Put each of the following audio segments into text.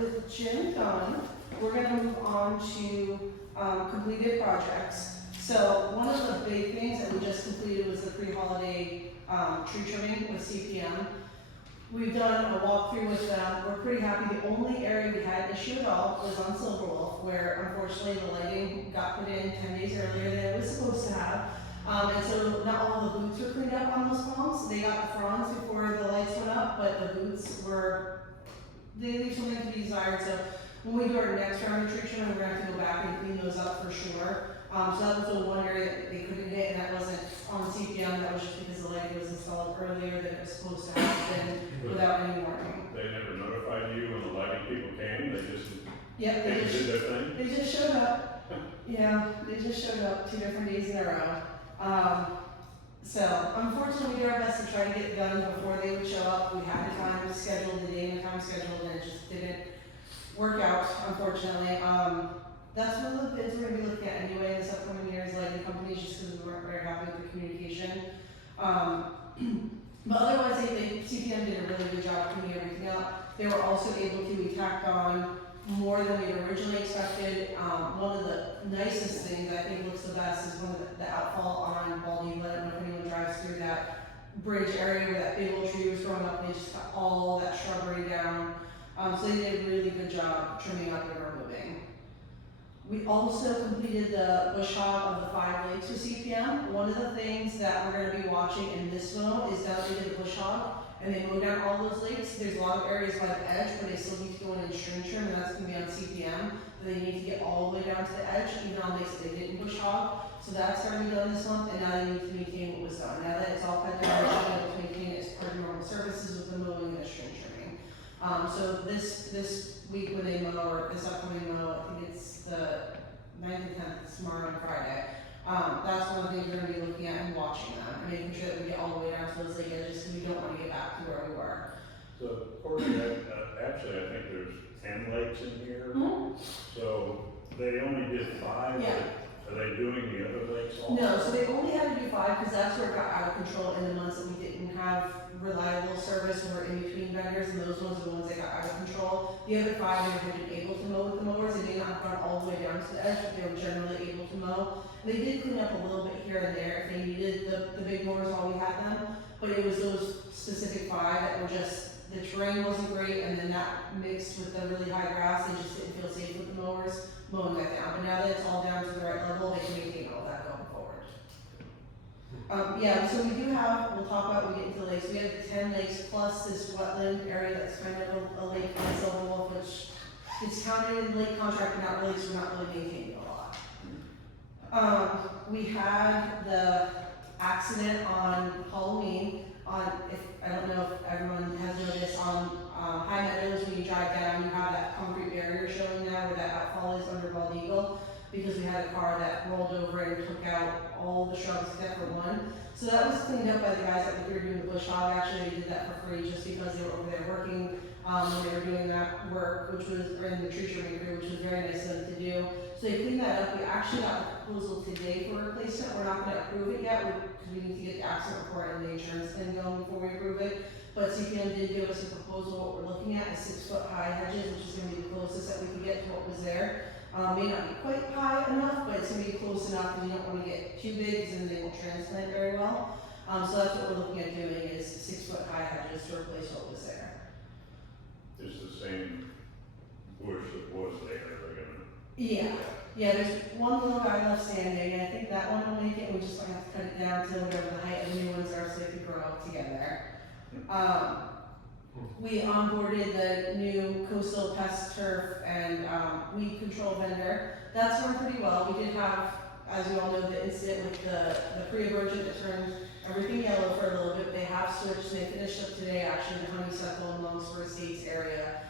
with Jim done, we're gonna move on to, completed projects. So one of the big things that we just completed was the pre-holiday, tree trimming with CPM. We've done a walkthrough with them, we're pretty happy. The only area we had an issue at all was on Silverwolf, where unfortunately the lighting got put in 10 days earlier than it was supposed to have. And so not all the boots were cleaned up on those palms. They got the fronds before the lights went up, but the boots were, they leave something to be desired. So when we do our next round of tree trimming, we're gonna have to go back and clean those up for sure. So that was the one area that they couldn't hit, and that wasn't on CPM, that was just because the lighting was installed earlier than it was supposed to have been without any warning. They never notified you when the lighting people came, they just, Yep, they did their thing? they just showed up. Yeah, they just showed up 2 different days in a row. So unfortunately, we did our best to try to get it done before they would show up. We had the time scheduled, the day and the time scheduled, and it just didn't work out, unfortunately. That's one of the bids we're gonna be looking at anyway this upcoming year is lighting companies, just because we weren't very happy with the communication. But otherwise, CPM did a really good job cleaning everything up. They were also able to, we tacked on more than we originally expected. One of the nicest things I think looks the best is one of the outfall on Bald Eagle. I don't know if anyone drives through that bridge area where that big old tree was growing up, and they just cut all that shrubbery down. So they did a really good job trimming up and removing. We also completed the bush hog of the 5 lakes with CPM. One of the things that we're gonna be watching in this mow is that they did a bush hog and they mowed down all those lakes. There's a lot of areas by the edge where they still need to go in and string trim, and that's gonna be on CPM. But they need to get all the way down to the edge, even on lakes that they didn't bush hog. So that's gonna be done this month, and now they need to maintain what was done. Now that it's all cut down, they're able to maintain it as part of normal services with the mowing and the string trimming. So this week when they mow, or this upcoming mow, I think it's the 9th and 10th, it's tomorrow and Friday. That's one of the things we're gonna be looking at and watching them, and making sure that we get all the way down to those lake edges, because we don't wanna get back to where we were. So, Courtney, actually, I think there's 10 lakes in here, so they only did 5? Yeah. Are they doing the other lakes also? No, so they only had to do 5, because that's where it got out of control in the months that we didn't have reliable service, and we're in between vendors, and those ones are the ones that got out of control. The other 5, they had been able to mow with the mowers. They may not have gone all the way down to the edge, but they were generally able to mow. They did clean up a little bit here and there if they needed the big mowers while we had them, but it was those specific 5 that were just, the terrain wasn't great, and then that mixed with the really high grass, they just didn't feel safe with the mowers mowing that down. But now that it's all down to the right level, they can maintain all that going forward. Yeah, so we do have, we'll talk about when we get into the lakes, we have the 10 lakes plus this wetland area that's kind of a lake in Silverwolf, which it's counted in the lake contract, but not really, so we're not really maintaining a lot. We had the accident on Halloween, if, I don't know if everyone has noticed, on High Meadows, when you drive down, you have that concrete barrier showing there where that outfall is under Bald Eagle, because we had a car that rolled over and took out all the shrubs except for one. So that was cleaned up by the guys that were doing the bush hog. Actually, they did that for free just because they were over there working when they were doing that work, which was, or in the tree trimming crew, which was very nice of them to do. So they cleaned that up. We actually got a proposal today for replacement. We're not gonna approve it yet, because we need to get the accident report and the insurance thing going before we approve it. But CPM did give us a proposal. What we're looking at is 6-foot high hedges, which is gonna be the closest that we can get to what was there. May not be quite high enough, but it's gonna be close enough, and you don't wanna get too big, because then they won't transplant very well. So that's what we're looking at doing, is 6-foot high hedges to replace what was there. It's the same bush that was there, they're gonna. Yeah, there's one little guy left standing, and I think that one will make it, we just might have to cut it down to whatever the height of the new ones are, so they can grow up together. We onboarded the new coastal pest turf and weed control vendor. That's run pretty well. We did have, as we all know, the incident with the pre-emergent that turned everything yellow for a little bit. They have switched, they finished up today actually, the honeysuckle and Longspur Estates area.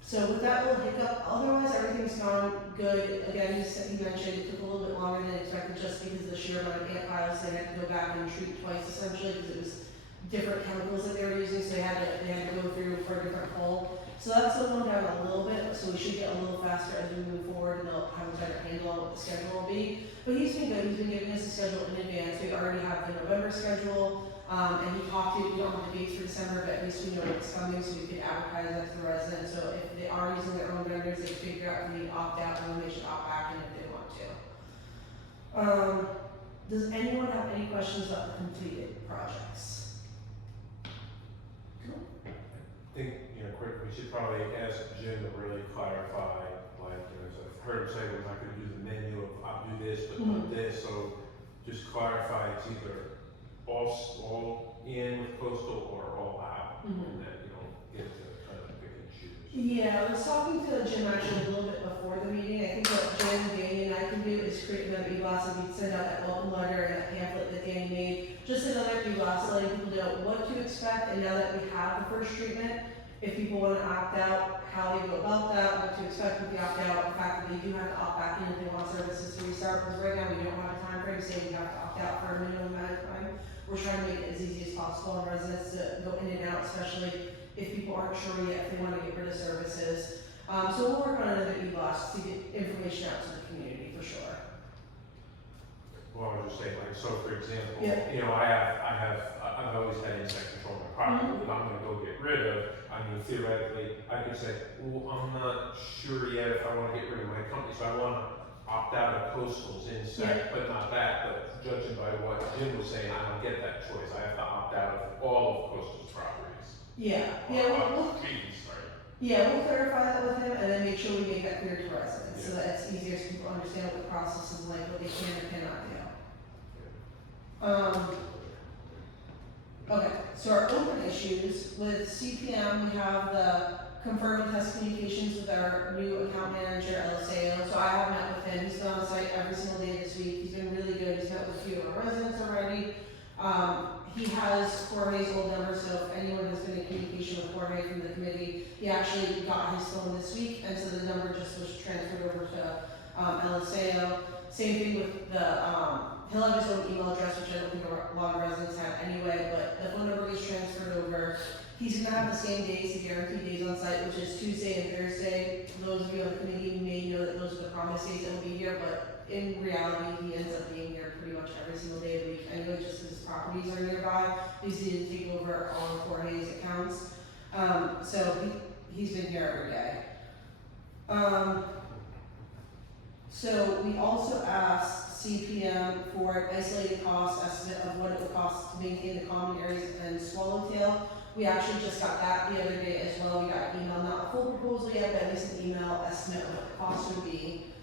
So with that little hiccup, otherwise everything's gone good. Again, he mentioned it took a little bit longer than expected just because of the sheer amount of ant piles. They had to go back and treat twice essentially, because it was different chemicals that they were using, so they had to go through for a different hole. So that's slowed them down a little bit, so we should get a little faster as we move forward, and they'll have a better handle on what the schedule will be. But he's been good, he's been giving us a schedule in advance. We already have the November schedule. And he talked to, we don't have the dates for December, but at least we know it's coming, so we could advertise that to the residents. So if they are using their own vendors, they figure out if they opt out, and then they should opt back in if they want to. Does anyone have any questions about the completed projects? I think, quick, we should probably ask Jim to really clarify, like, I've heard him say we're not gonna do the menu of, I'll do this, but not this, so just clarify it's either all in with coastal or all out, and then you don't get to kind of pick and choose. Yeah, I was talking to Jim actually a little bit before the meeting. I think what Jim, Danny, and I can do is create another e-blast, and we send out that welcome letter and that pamphlet that Danny made. Just another e-blast letting people know what to expect, and now that we have the first treatment, if people want to opt out, how they go about that, what to expect with the opt out, the fact that they do have to opt back in if they want services to restart, because right now we don't have a time frame saying we have to opt out for a minimum amount of time. We're trying to make it as easy as possible on residents to go in and out, especially if people aren't sure yet if they want to get rid of services. So we'll work on another e-blast to get information out to the community for sure. Well, I was just saying, like, so for example, Yeah. I've always had insect control in my property that I'm gonna go get rid of. I mean, theoretically, I could say, well, I'm not sure yet if I wanna get rid of my company, so I wanna opt out of coastals, insect, but not that, but judging by what Jim was saying, I don't get that choice. I have to opt out of all of coastal's properties. Yeah, Treaties, sorry. we'll clarify that with him and then make sure we make that clear to residents so that it's easier so people understand what the process is like, what they can or cannot do. Okay, so our open issues with CPM, we have the confirm and test communications with our new account manager, LSAO. So I have met with him, he's been on site every single day this week, he's been really good, he's met with a few of our residents already. He has Jorge's old number, so if anyone has been in communication with Jorge from the committee, he actually got his phone this week, and so the number just was transferred over to LSAO. Same thing with the, he'll have his own email address, which I don't think a lot of residents have anyway, but the phone number gets transferred over. He's gonna have the same days, the guaranteed days on site, which is Tuesday and Thursday. Those of you on the committee may know that those are the promised days that will be here, but in reality, he ends up being here pretty much every single day of the week anyway, just because his properties are nearby. He's needed to take over all of Jorge's accounts. So he's been here every day. So we also asked CPM for an isolated cost estimate of what it would cost to maintain the common areas and Swallowtail. We actually just got that the other day as well. We got an email, not a full proposal yet, but at least an email estimate of what the cost would be.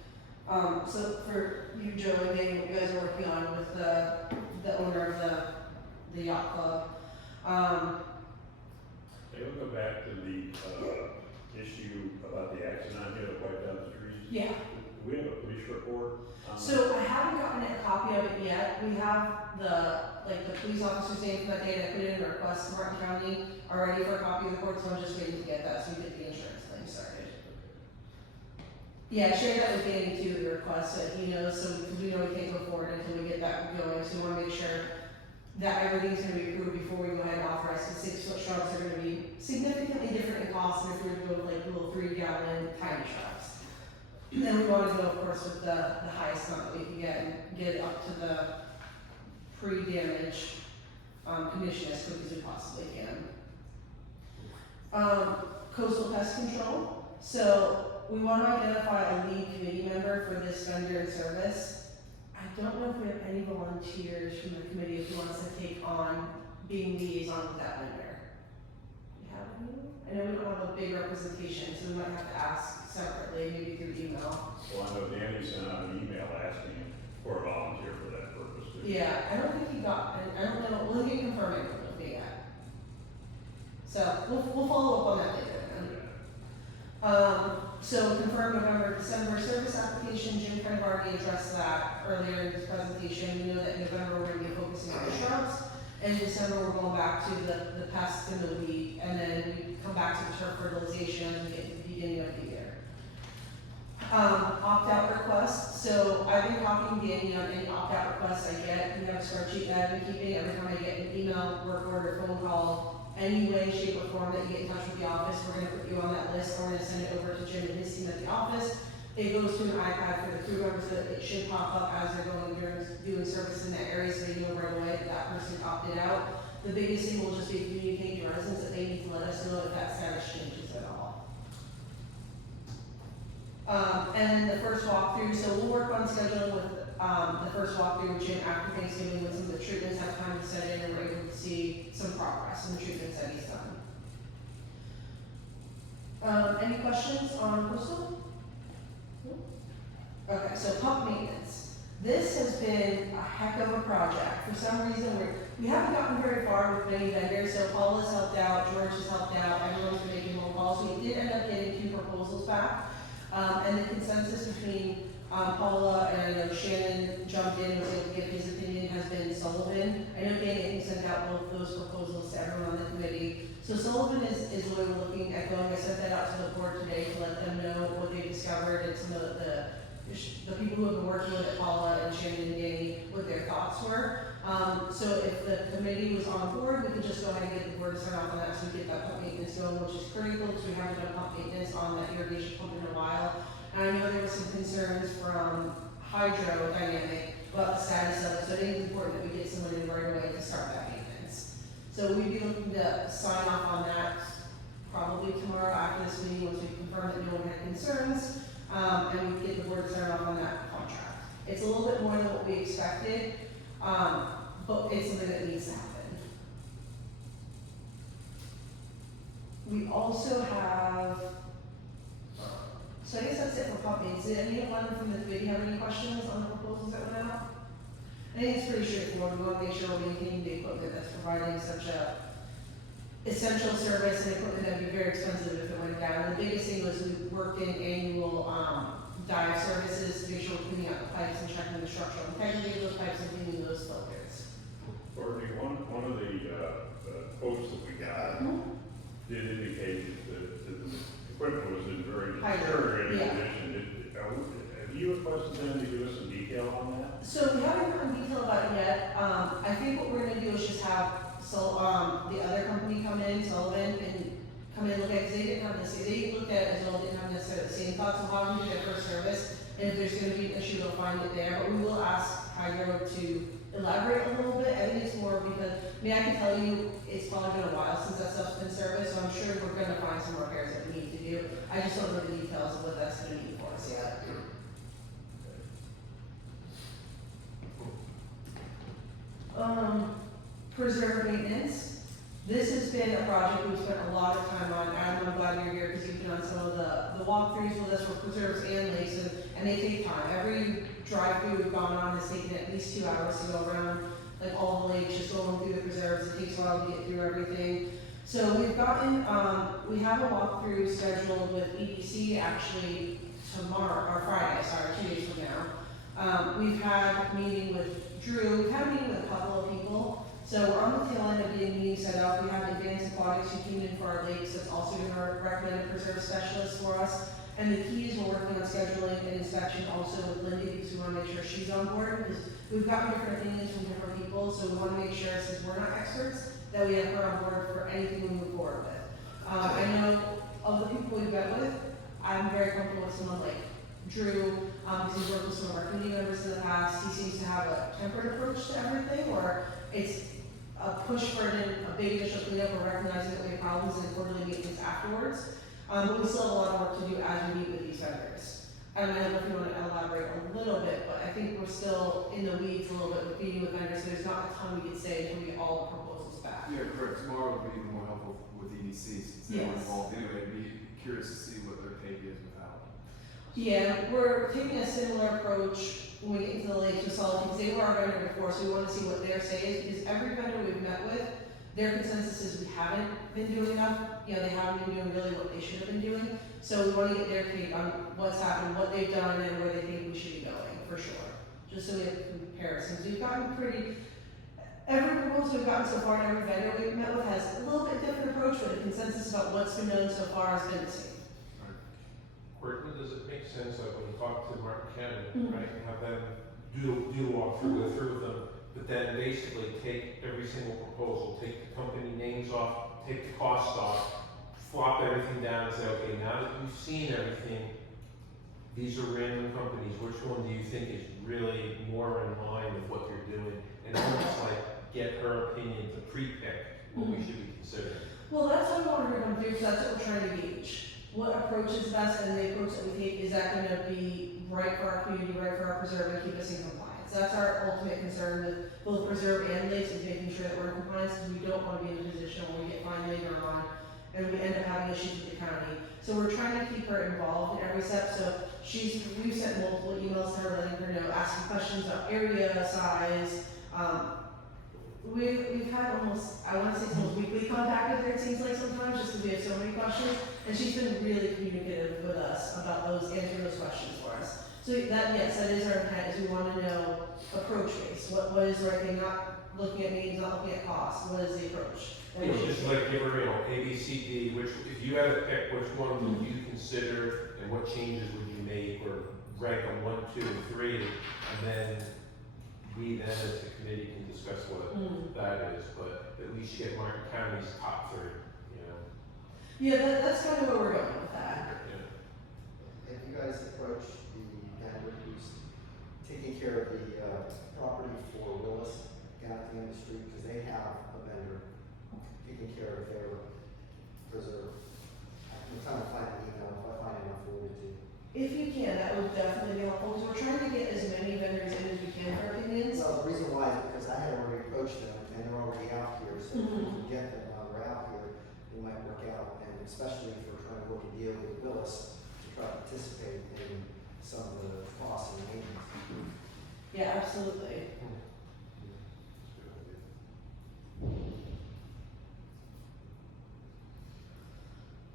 So for you, Joe, and Danny, what you guys are working on with the owner of the yacht club. They will go back to the issue about the accident out here that wiped out the trees. Yeah. Do we have a police report? So I haven't gotten a copy of it yet. We have the police officer's name from that day, and I put in a request to Martin County already for a copy of the report, so I'm just waiting to get that, so we get the insurance thing started. Yeah, I shared that with Danny too, the request, so he knows, so we know we can't go forward until we get that going, so we wanna make sure that everything's gonna be approved before we go ahead and authorize, because 6-foot shrubs are gonna be significantly different in cost than if we were to go with like little 3-gallon tiny shrubs. Then we want to go, of course, with the highest amount that we can get and get it up to the pre-damage condition as quick as we possibly can. Coastal pest control. So we want to identify a lead committee member for this vendor and service. I don't know if we have any volunteers from the committee who wants to take on being liaison with that vendor. Do we have any? I know we don't have a big representation, so we might have to ask separately, maybe through email. Well, I know Danny sent out an email asking for a volunteer for that purpose too. Yeah, I don't think he got, I don't know, we'll get confirming with me yet. So we'll follow up on that later then. So confirm November, December service application, Jim kind of already addressed that earlier in his presentation. We know that in November we're gonna be focusing on the shrubs. In December, we're going back to the pest and the weed, and then we come back to the turf fertilization and get to the beginning of the year. Opt-out requests, so I've been copying Danny on any opt-out requests I get. We have a spreadsheet that I've been keeping. Every time I get an email, work order, phone call, any way, shape, or form that you get in touch with the office, we're gonna put you on that list. We're gonna send it over to Jim and his team at the office. It goes to an iPad for the crew members so that it should pop up as they're going during doing service in that area, so they know right away that that person opted out. The biggest thing will just be communicating to residents that they need to let us know if that status changes at all. And the first walkthrough, so we'll work on scheduling with, the first walkthrough, Jim, after Thanksgiving, when some of the treatments have time to set in, and we're able to see some progress in the treatments that he's done. Any questions on coastal? Okay, so pump maintenance. This has been a heck of a project. For some reason, we haven't gotten very far with many vendors, so Paula's helped out, George has helped out, everyone's been making more calls. We did end up getting 2 proposals back. And the consensus between Paula and I know Shannon jumped in and was able to give his opinion has been Sullivan. I know Danny sent out both those proposals to everyone on the committee. So Sullivan is where we're looking at going. I sent that out to the board today to let them know what they discovered and some of the people who have been working with it, Paula and Shannon and Danny, what their thoughts were. So if the committee was on board, we could just go ahead and get the board to sign off on that so we get that pump maintenance going, which is critical because we haven't done pump maintenance on that irrigation pump in a while. And I know there were some concerns from Hydrodynamic about the status of it, so I think it's important that we get someone in right away to start that maintenance. So we'd be looking to sign off on that probably tomorrow after this meeting, once we confirm that no one had concerns, and we get the board to sign off on that contract. It's a little bit more than what we expected, but it's something that needs to happen. We also have, so I guess that's it for pump maintenance. Did anyone from the committee have any questions on the proposals that went out? I think it's pretty straightforward. We want to make sure we're maintaining the equipment that's providing such a essential service and equipment that would be very expensive if it went down. And the biggest thing was we worked in annual dive services to make sure we're cleaning out the pipes and checking the structural integrity of those pipes and cleaning those filters. Courtney, one of the quotes that we got did indicate that the equipment was in very deteriorated condition. Have you requested them to give us some detail on that? So we haven't gotten detail about it yet. I think what we're gonna do is just have the other company come in, Sullivan, and come in and look at it, because they didn't have this, they looked at it as well, didn't have necessarily the same thoughts of how to do their first service. And if there's gonna be an issue, they'll find it there, but we will ask Hydro to elaborate a little bit. I think it's more because, I mean, I can tell you, it's probably been a while since that stuff's been serviced, so I'm sure we're gonna find some repairs that we need to do. I just don't know the details of what that's gonna mean for us yet. Preserve maintenance. This has been a project we've spent a lot of time on. Adam, I'm glad you're here because you've been on some of the walkthroughs with us for preserves and lakes, and they take time. Every drive-through we've gone on has taken at least 2 hours to go around, like all the lakes, just going through the preserves. It takes a while to get through everything. So we've gotten, we have a walkthrough scheduled with EDC actually tomorrow, or Friday, sorry, 2 days from now. We've had a meeting with Drew, we've had a meeting with a couple of people. So we're on the tail end of getting meetings set up. We have Advanced Aquatics who came in for our lakes, that's also been our recommended preserve specialist for us. And the key is we're working on scheduling an inspection also with Lindy because we want to make sure she's on board. Because we've gotten different opinions from different people, so we want to make sure, since we're not experts, that we have her on board for anything we move forward with. I know of the people we've met with, I'm very comfortable with someone like Drew, because he's worked with some of our community members in the past. He seems to have a tempered approach to everything, or it's a push for a big initial cleanup or recognizing that we have problems and quarterly meetings afterwards. But we still have a lot of work to do as we meet with these vendors. And I don't know if you want to elaborate a little bit, but I think we're still in the weeds a little bit with meeting with vendors, so there's not a ton we can say until we get all the proposals back. Yeah, correct. Tomorrow will be even more helpful with EDC since they're Yes. involved anyway. I'd be curious to see what their take is without. Yeah, we're taking a similar approach when we get into the lakes with Solid, because they were our vendor before, so we want to see what their say is, because every vendor we've met with, their consensus is we haven't been doing enough, they haven't been doing really what they should have been doing, so we want to get their take on what's happened, what they've done, and where they think we should be going, for sure, just so we have comparisons. We've gotten every proposal we've gotten so far, and every vendor we've met with has a little bit different approach, but the consensus about what's been done so far has been the same. Courtney, does it make sense, like when you talk to Martin Cannon, right, and have them do a walkthrough, go through with them, but then basically take every single proposal, take the company names off, take the costs off, flop everything down and say, okay, now that you've seen everything, these are random companies, which one do you think is really more in line with what you're doing? And almost like get her opinion to pre-pick what we should be considering. Well, that's what we wanted her to come through, because that's what we're trying to gauge. What approach is best, and the approach that we take, is that gonna be right for our community, right for our preserve, and keep us in compliance? That's our ultimate concern with both preserve and lakes, is making sure that we're in compliance, because we don't wanna be in a position where we get fined later on, and we end up having issues with the county. So we're trying to keep her involved in every step, so we've sent multiple emails to her, letting her know, asking questions about area, size. We've had almost, I wanna say it's almost weekly contact with her, it seems like sometimes, just because we have so many questions. And she's been really communicative with us about answering those questions for us. So that, yes, that is our intent, is we wanna know approach base. What is the right thing, not looking at names, not looking at cost, what is the approach? You know, just like give her, A, B, C, D, if you had to pick which one would you consider, and what changes would you make, or rank them 1, 2, and 3, and then we then as the committee can discuss what that is, but at least get Martin County's top 3, you know? Yeah, that's kind of where we're going with that. If you guys approach the vendor who's taking care of the property for Willis down at the end of the street, because they have a vendor taking care of their preserve. I'm trying to find an email, if I find enough for you to. If you can, that would definitely be helpful, because we're trying to get as many vendors in as we can for opinions. Well, the reason why is because I had already approached them and they're already out here, so if we can get them while we're out here, it might work out. And especially if we're trying to work a deal with Willis to try to participate in some of the costs and maintenance. Yeah, absolutely.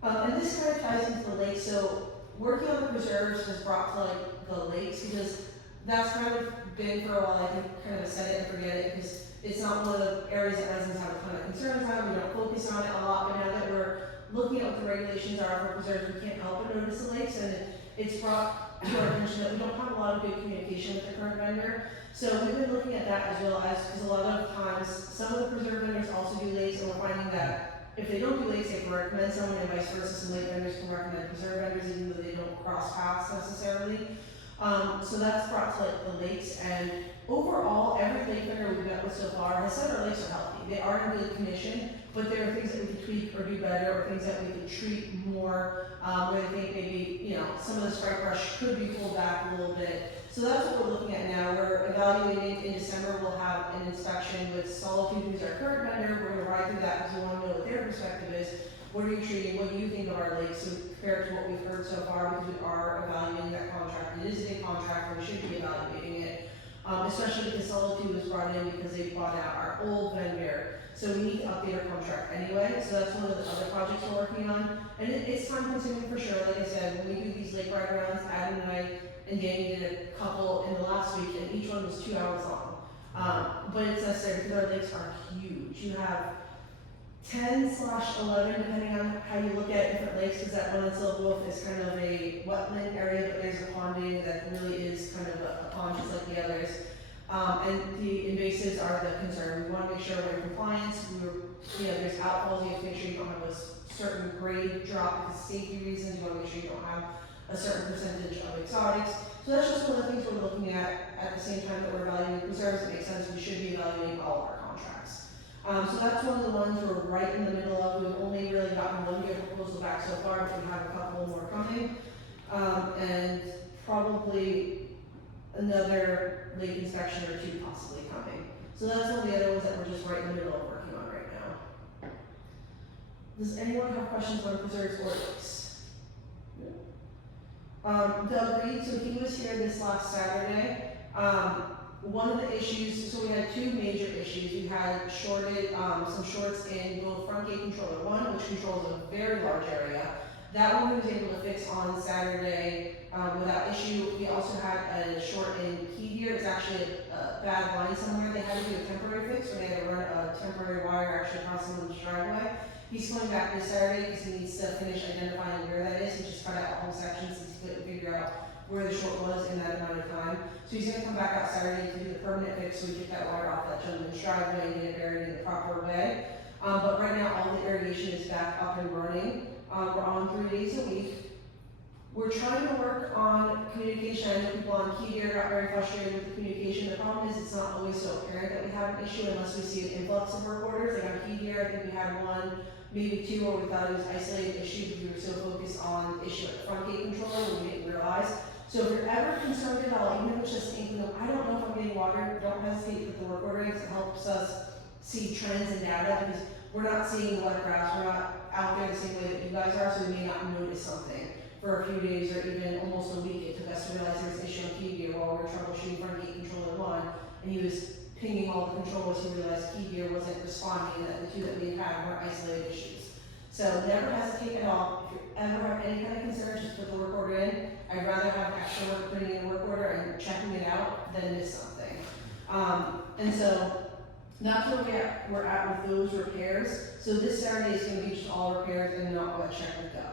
And this kind of ties into the lake, so working on the preserves has brought to like the lakes, because that's kind of been for a while, I think, kind of a set it and forget it, because it's not one of the areas that residents have a ton of concerns on, we don't focus on it a lot, but now that we're looking at what the regulations are for preserves, we can't help but notice the lakes, and it's brought to our attention that we don't have a lot of good communication with the current vendor. So we've been looking at that as well as, because a lot of times, some of the preserve vendors also do lakes, and we're finding that if they don't do lakes, they can recommend someone, and vice versa, some lake vendors can recommend preserve vendors, even though they don't cross paths necessarily. So that's brought to like the lakes, and overall, every lake vendor we've met with so far has said our lakes are healthy. They are in good condition, but there are things that we could tweak or do better, or things that we could treat more, where they think maybe, some of the spray brush could be pulled back a little bit. So that's what we're looking at now. We're evaluating in December, we'll have an inspection with Solitude, who's our current vendor. We're gonna ride through that because we wanna know what their perspective is. What are you treating? What do you think of our lakes? So compared to what we've heard so far, because we are evaluating that contract. It is a big contract, and we should be evaluating it. Especially because Solitude was brought in because they bought out our old vendor. So we need to update our contract anyway. So that's one of the other projects we're working on. And it's time consuming for sure. Like I said, when we do these lake ride rounds, Adam and I and Danny did a couple in the last week, and each one was 2 hours long. But it's necessary because our lakes are huge. You have 10/11, depending on how you look at different lakes, because that one in Silver Wolf is kind of a wetland area, but there's a ponding that really is kind of a pond just like the others. And the invasives are the concern. We want to make sure we're in compliance. There's outfalls, you have to make sure you don't have a certain grade drop because of safety reasons. You want to make sure you don't have a certain percentage of exotics. So that's just one of the things we're looking at the same time that we're evaluating preserves. It makes sense, we should be evaluating all of our contracts. So that's one of the ones we're right in the middle of. We've only really gotten one good proposal back so far, but we have a couple more coming. And probably another lake inspection or 2 possibly coming. So that's one of the other ones that we're just right in the middle of working on right now. Does anyone have questions on preserves or lakes? Doug Reed, so he was here this last Saturday. One of the issues, so we had 2 major issues. We had some shorts in both front gate controller 1, which controls a very large area. That one we was able to fix on Saturday without issue. We also had a short in key gear. It's actually a bad line somewhere. They had to do a temporary fix where they had to run a temporary wire actually across someone's driveway. He's coming back this Saturday because he needs to finish identifying where that is. He just cut out a whole section since he couldn't figure out where the short was in that amount of time. So he's gonna come back out Saturday to do the permanent fix so we get that wire off that gentleman's driveway and get it buried in the proper way. But right now all the irrigation is back up and running. We're on 3 days a week. We're trying to work on communication. I know people on KeyGear got very frustrated with the communication. The problem is it's not always so apparent that we have an issue unless we see an influx of work orders. Like on KeyGear, I think we had one, maybe two, where we thought it was isolated issue because we were so focused on the issue at the front gate controller and we didn't realize. So if you're ever concerned at all, even if it's just thinking, I don't know if I'm getting water, don't hesitate with the work order. It helps us see trends and data because we're not seeing the wet grass, we're not out there the same way that you guys are, so we may not notice something for a few days or even almost a week. It took us to realize there was an issue on KeyGear while we were troubleshooting front gate controller 1, and he was pinging all the controllers. He realized KeyGear wasn't responding, that the two that we had were isolated issues. So never hesitate at all. If you ever have any kind of concern, just put the work order in. I'd rather have extra work putting in a work order and checking it out than miss something. And so that's where we're at with those repairs. So this Saturday is gonna be just all repairs and not wet check with Doug.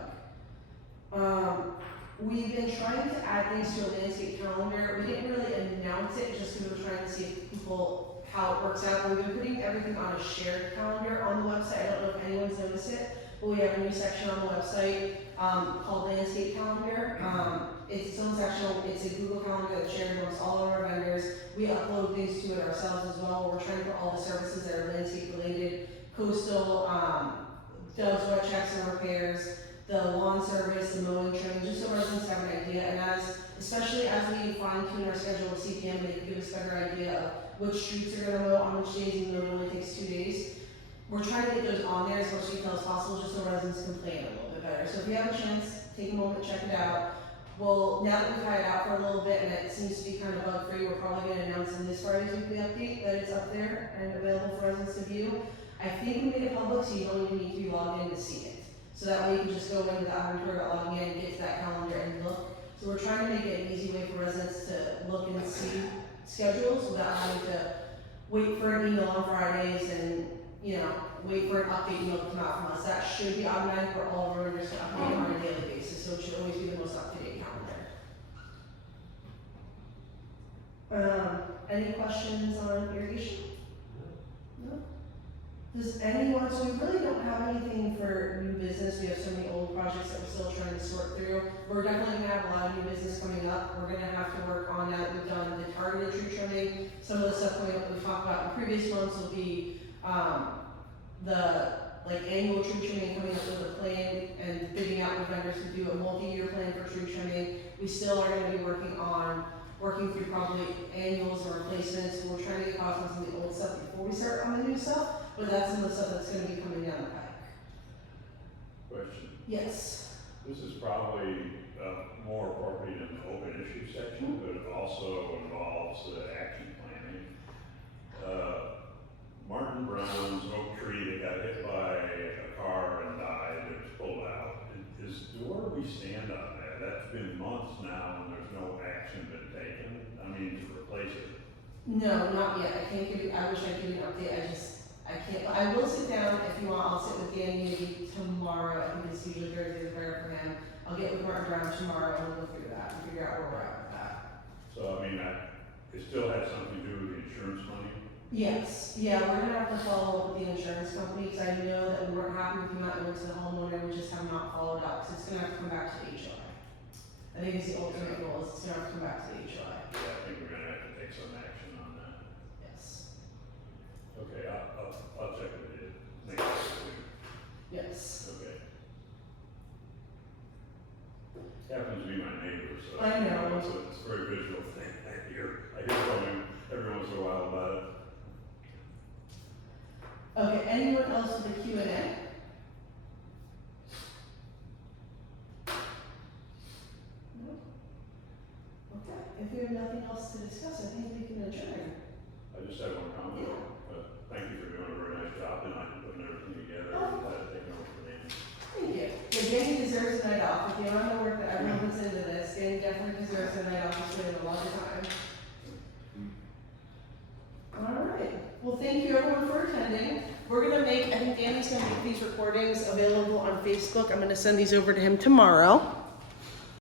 We've been trying to add things to a landscape calendar. We didn't really announce it just because we were trying to see if people, how it works out. We've been putting everything on a shared calendar on the website. I don't know if anyone's noticed it, but we have a new section on the website called Landscape Calendar. It's its own section. It's a Google Calendar that's shared amongst all of our vendors. We upload things to it ourselves as well. We're trying to put all the services that are landscape related, coastal, Doug's wet checks and repairs, the lawn service, the mowing trimming, just so residents have an idea. And especially as we fine tune our schedule with CPM, they can give us a better idea of which streets are gonna mow on which days, even though it only takes 2 days. We're trying to get those on there as much detail as possible, just so residents can plan a little bit better. So if you have a chance, take a moment, check it out. Well, now that we've had it out for a little bit and it seems to be kind of bug free, we're probably gonna announce in this Friday's weekly update that it's up there and available for residents to view. I think we made it public, so you don't even need to be logged in to see it. So that way you can just go in without having to worry about logging in and get to that calendar and look. So we're trying to make it an easy way for residents to look and see schedules without having to wait for an email on Fridays and, wait for an update email to come out from us. That should be automatic for all of our vendors to update on a daily basis, so it should always be the most up-to-date calendar. Any questions on irrigation? No? Does anyone, so we really don't have anything for new business. We have so many old projects that we're still trying to sort through. We're definitely gonna have a lot of new business coming up. We're gonna have to work on that. We've done the targeted tree trimming. Some of the stuff coming up that we talked about in previous months will be, the annual tree trimming, coming up with a plan and bidding out with vendors to do a multi-year plan for tree trimming. We still are gonna be working through probably annuals or replacements. We're trying to get costs on some of the old stuff before we start on the new stuff, but that's some of the stuff that's gonna be coming down the pike. Question. Yes. This is probably more appropriate in the open issue section, but it also involves action planning. Martin Brown's oak tree that got hit by a car and died, it was pulled out. Where do we stand on that? That's been months now and there's no action been taken, to replace it. No, not yet. I can't give you, I wish I could give you an update. I can't, but I will sit down if you want. I'll sit with Danny maybe tomorrow. I think it's usually Thursday is better for him. I'll get with Martin Brown tomorrow and we'll go through that and figure out where we're at with that. So, it still has something to do with the insurance money? Yes, yeah, we're gonna have to follow up with the insurance company, because I know that we weren't happy with the amount we went to the homeowner, we just have not followed up, so it's gonna have to come back to the HOA. I think it's the ultimate goal, is it's gonna have to come back to the HOA, Yeah, I think we're gonna have to take some action on that. yes, Okay, I'll check with you next week. yes. Okay. Happens to be my neighbor, so. I know. It's a very visual thing. I hear from him every once in a while about it. Okay, anyone else with a Q&A? No? Okay, if we have nothing else to discuss, I think we can adjourn. I just had one comment, but thank you for doing a very nice job tonight, putting everything together and taking over for me. Thank you. Yeah, Danny deserves a night off. With the amount of work that everyone puts into this, Danny definitely deserves a night off. He's been a long time. All right. Well, thank you everyone for attending. We're gonna I think Danny's gonna make these recordings available on Facebook. I'm gonna send these over to him tomorrow.